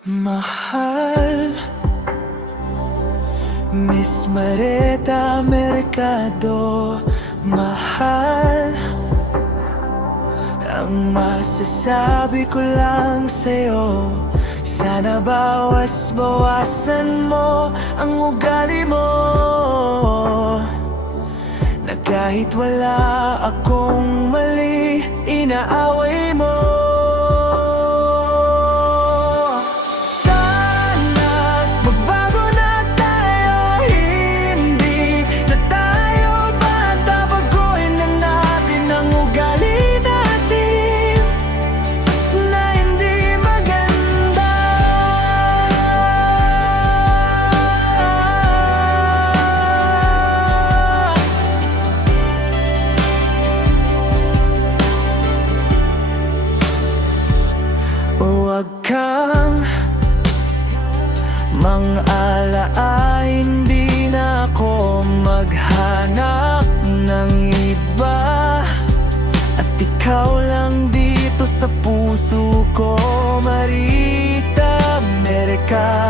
Mahal, Miss Mareta Mercado. Mahal, ang masasabi ko lang sa'yo, sana bawas-bawasan mo ang ugali mo, na kahit wala akong mali, inaaway mo. Sana magbago na tayo, hindi na tayo bata. Baguhin na natin ang ugali natin na hindi maganda. Huwag kang mang-alala, hindi na ako maghanap ng iba, at ikaw lang dito sa puso ko, Marita Mercado.